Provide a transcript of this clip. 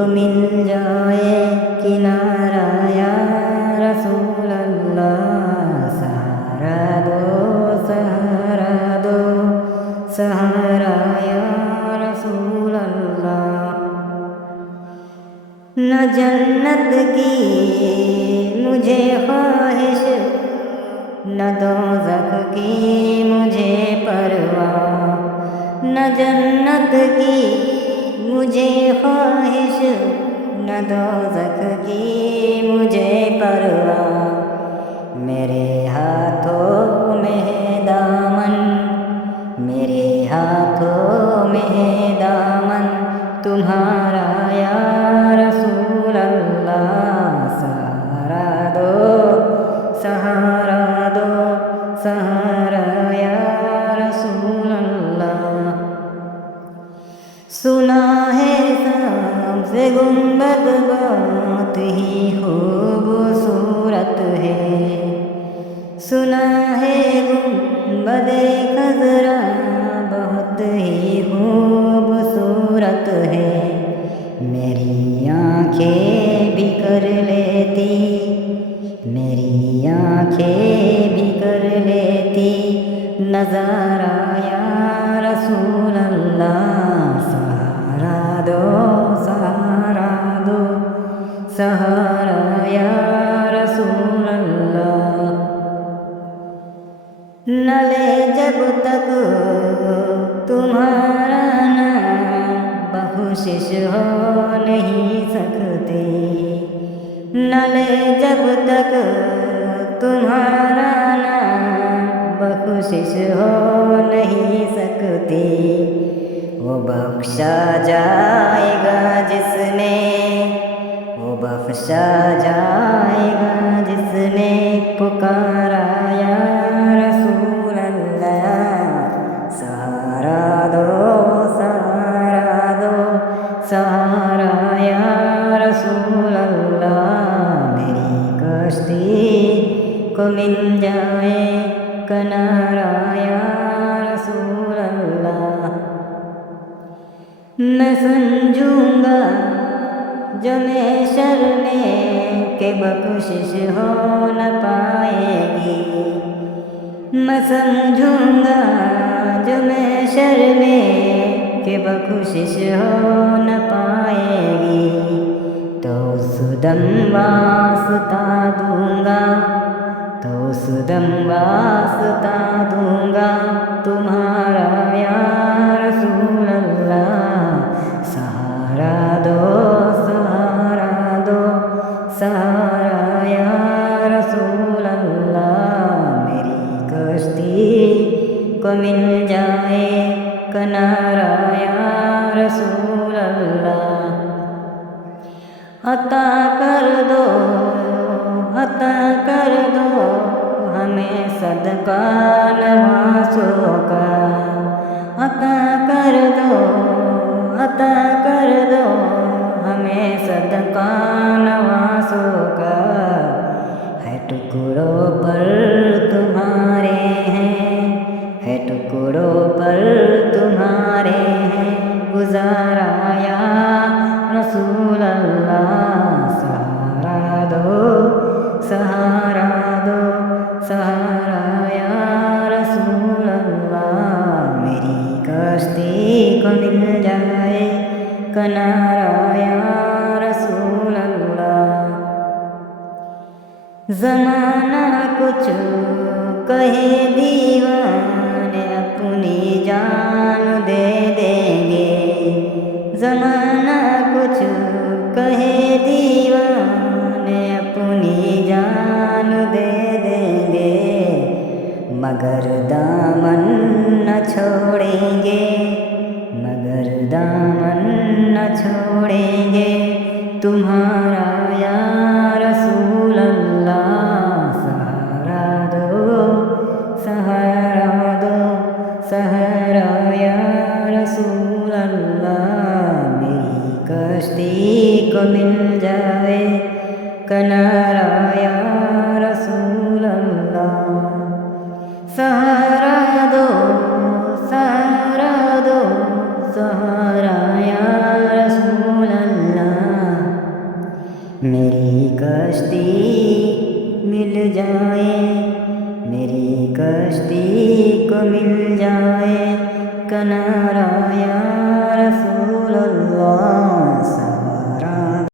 को मिल जाए किनारा या रसूल अल्लाह। सहारा दो सहारा दो सहारा या रसूल अल्लाह। न जन्नत की मुझे ख्वाहिश न दोज़ख की मुझे परवाह। न जन्नत की मुझे ख्वाहिश न दोज़ख की मुझे परवाह। मेरे हाथों में है दामन मेरे हाथों में है दामन तुम्हारा या रसूल अल्लाह। सहारा दो सहारा दो सहारा या रसूल अल्लाह। सुना है सबसे गुंबद बहुत ही खूबसूरत है। सुना है गुंबद खज़रा बहुत ही खूबसूरत है। मेरी आँखें भी कर लेती मेरी आँखें भी कर लेती नज़ारा या रसूल अल्लाह। सहारा दो सहारा दो सहारा या रसूल अल्लाह। न ले जब तक तुम्हारा नाम बख्शिश हो नहीं सकती। न ले जब तक तुम्हारा नाम बख्शिश हो नहीं सकती। वो बख्शा जाएगा जिसने वो बख्शा जाएगा जिसने पुकारा या रसूल अल्लाह। सहारा दो सहारा दो सहारा या रसूल अल्लाह। मेरी कश्ती को मिल जाए किनारा या रसूल अल्लाह। मैं समझूंगा जो महशर में के बख्शिश हो न पाएगी। मैं समझूंगा जो महशर में के बख्शिश हो न पाएगी। तो उस दम वास्ता दूंगा तो उस दम वास्ता दूंगा तुम्हारा या रसूल अल्लाह। सहारा दो सहारा या रसूल अल्लाह। मेरी कश्ती को मिल जाए किनारा या रसूल अल्लाह। अता कर दो हमें सदका नवासों का। अता कर दो हमें सदका नवासों का। है टुकड़ों पर तुम्हारे है टुकड़ों पर तुम्हारे हैं गुजारा या रसूल अल्लाह। सहारा दो सहारा दो सहारा या रसूल अल्लाह। मेरी कश्ती को मिल जाए किनारा या रसूल अल्लाह। ज़माना कुछ कहे दीवाने अपनी जान दे देंगे। ज़माना कुछ कहे दीवाने अपनी जान दे देंगे। मगर दामन न छोड़ेंगे मगर दामन न छोड़ेंगे तुम्हारा या रसूल अल्लाह। सहारा दो सहारा या रसूल अल्लाह। मेरी कश्ती को मिल जाए किनारा या रसूल अल्लाह। सहारा दो सहारा या रसूल अल्लाह। मेरी कश्ती मिल जाए, मेरी कश्ती को मिल जाए किनारा या रसूल अल्लाह।